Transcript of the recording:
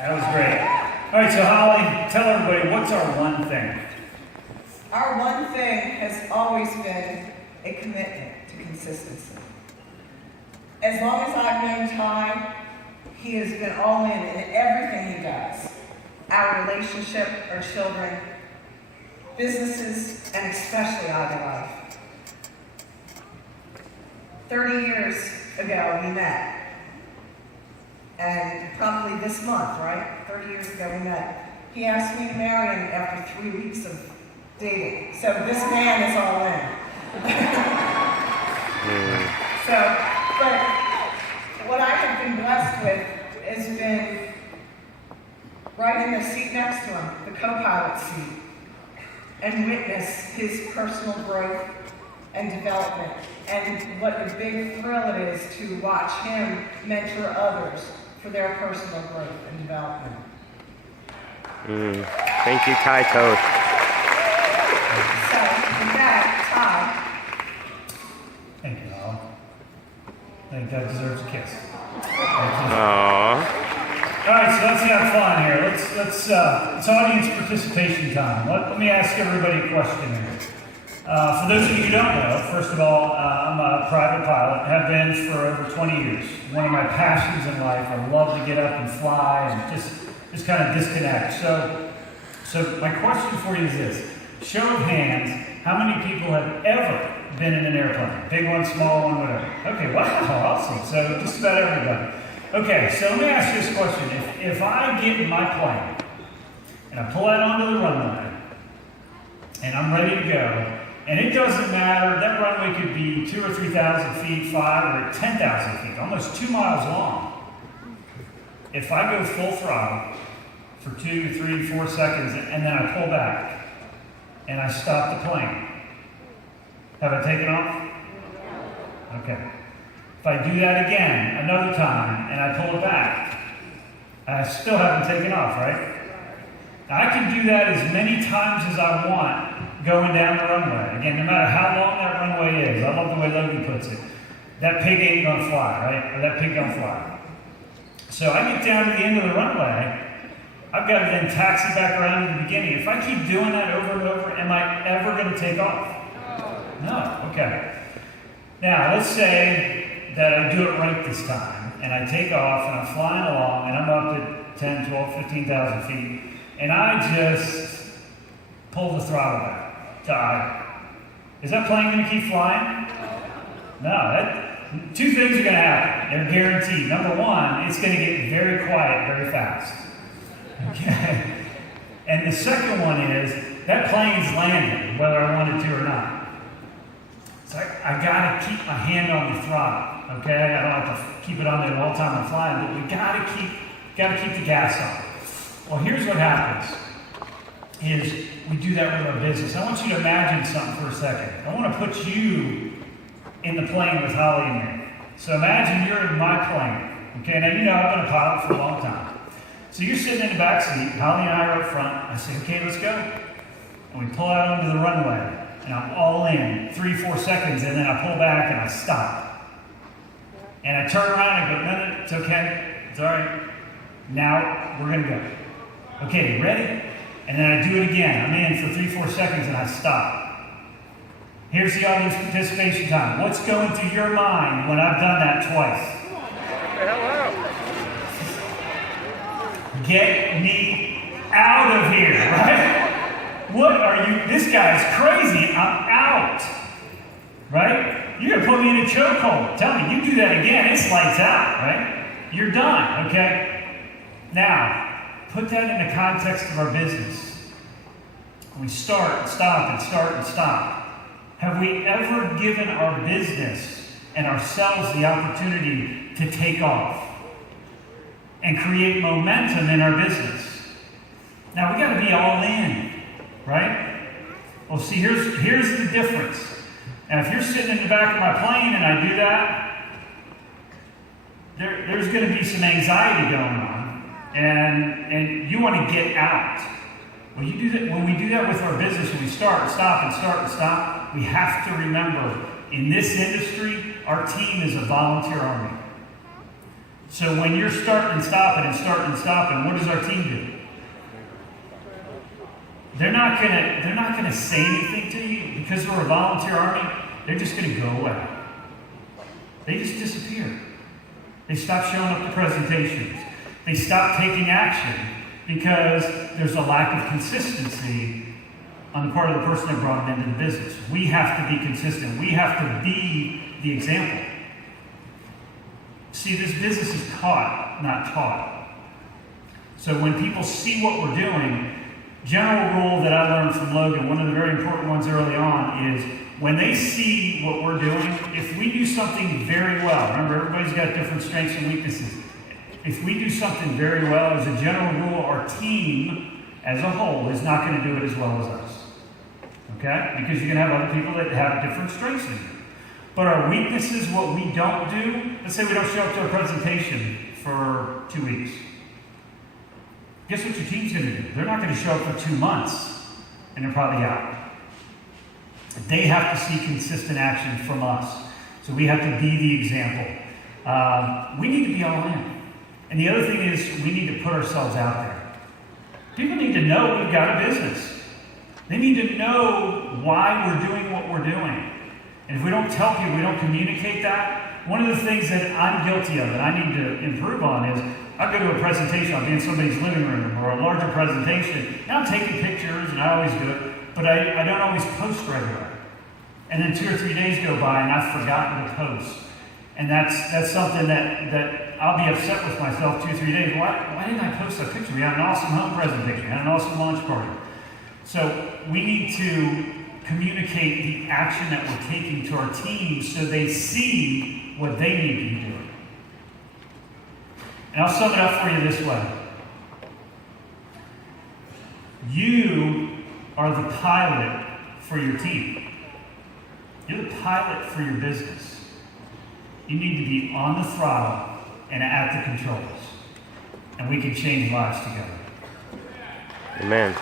That was great. All right, so Holly, tell everybody, what's our one thing? Our one thing has always been a commitment to consistency. As long as I've known Ty, he has been all in everything he does. Our relationship, our children, businesses, and especially IDREV. 30 years ago, we met. And probably this month, right? 30 years ago, we met. He asked me to marry him after 3 weeks of dating. So this man is all in. But what I have been blessed with has been right in the seat next to him, the co-pilot seat, and witness his personal growth and development, and what a big thrill it is to watch him mentor others for their personal growth and development. Thank you, Toth. So, with that, Ty. Thank you, Holly. I think that deserves a kiss. Aww. All right, so let's have fun here. It's audience participation time. Let me ask everybody a question here. For those of you who don't know, first of all, I'm a private pilot, have been for over 20 years. One of my passions in life. I love to get up and fly and just kind of disconnect. So my question for you is this. Show of hands, how many people have ever been in an airplane? Big one, small one, whatever. Okay, wow, awesome. So just about everybody. Okay, so let me ask you this question. If I get in my plane and I pull out onto the runway and I'm ready to go, and it doesn't matter, that runway could be 2,000 or 3,000 feet, 5,000 or 10,000 feet, almost 2 miles long. If I go full throttle for 2, 3, 4 seconds, and then I pull back, and I stop the plane, have I taken off? Okay. If I do that again, another time, and I pull it back, I still haven't taken off, right? Now, I can do that as many times as I want going down the runway. Again, no matter how long that runway is, I love the way Logan puts it. That pig ain't gonna fly, right? Or that pig don't fly. So I get down to the end of the runway, I've got to then taxi back around to the beginning. If I keep doing that over and over, am I ever gonna take off? No, okay. Now, let's say that I do it right this time, and I take off, and I'm flying along, and I'm up at 10, 12, 15,000 feet, and I just pull the throttle back. Is that plane going to keep flying? No. Two things are going to happen. They're guaranteed. Number one, it's going to get very quiet very fast. Okay? And the second one is, that plane's landing, whether I want it to or not. So I got to keep my hand on the throttle. Okay? I don't have to keep it on there the whole time I'm flying, but we got to keep the gas on. Well, here's what happens. Is we do that with our business. I want you to imagine something for a second. I want to put you in the plane with Holly and me. So imagine you're in my plane. Okay, now you know I've been a pilot for a long time. So you're sitting in the back seat, Holly and I are up front. I say, okay, let's go. And we pull out onto the runway, and I'm all in, 3, 4 seconds, and then I pull back and I stop. And I turn around and go, no, it's okay. It's all right. Now we're going to go. Okay, ready? And then I do it again. I'm in for 3, 4 seconds and I stop. Here's the audience participation time. What's going through your mind when I've done that twice? Get me out of here, right? What are you? This guy's crazy. I'm out. Right? You're going to put me in a chokehold. Tell me, you do that again, it's lights out, right? You're done, okay? Now, put that in the context of our business. We start and stop and start and stop. Have we ever given our business and ourselves the opportunity to take off and create momentum in our business? Now, we got to be all in, right? Well, see, here's the difference. Now, if you're sitting in the back of my plane and I do that, there's going to be some anxiety going on. And you want to get out. When we do that with our business, when we start, stop, and start, and stop, we have to remember, in this industry, our team is a volunteer army. So when you're starting and stopping, what does our team do? They're not gonna say anything to you because we're a volunteer army. They're just gonna go away. They just disappear. They stop showing up to presentations. They stop taking action because there's a lack of consistency on the part of the person that brought them into the business. We have to be consistent. We have to be the example. See, this business is caught, not taught. So when people see what we're doing, general rule that I learned from Logan, one of the very important ones early on, is when they see what we're doing, if we do something very well, remember everybody's got different strengths and weaknesses. If we do something very well, as a general rule, our team as a whole is not going to do it as well as us. Okay? Because you're going to have other people that have different strengths than you. But our weaknesses, what we don't do, let's say we don't show up to a presentation for 2 weeks. Guess what your team's going to do? They're not going to show up for 2 months, and they're probably out. They have to see consistent action from us. So we have to be the example. We need to be all in. And the other thing is we need to put ourselves out there. People need to know we've got a business. They need to know why we're doing what we're doing. And if we don't tell people, we don't communicate that, one of the things that I'm guilty of and I need to improve on is I'll go to a presentation, I'll be in somebody's living room or a larger presentation, and I'm taking pictures and I always do it, but I don't always post right away. And then 2 or 3 days go by and I've forgotten to post. And that's something that I'll be upset with myself 2 or 3 days. Why didn't I post that picture? We had an awesome home presentation, we had an awesome launch party. So we need to communicate the action that we're taking to our team so they see what they need to be doing. And I'll sum it up for you this way. You are the pilot for your team. You're the pilot for your business. You need to be on the throttle and at the controls. And we can change lives together. Amen.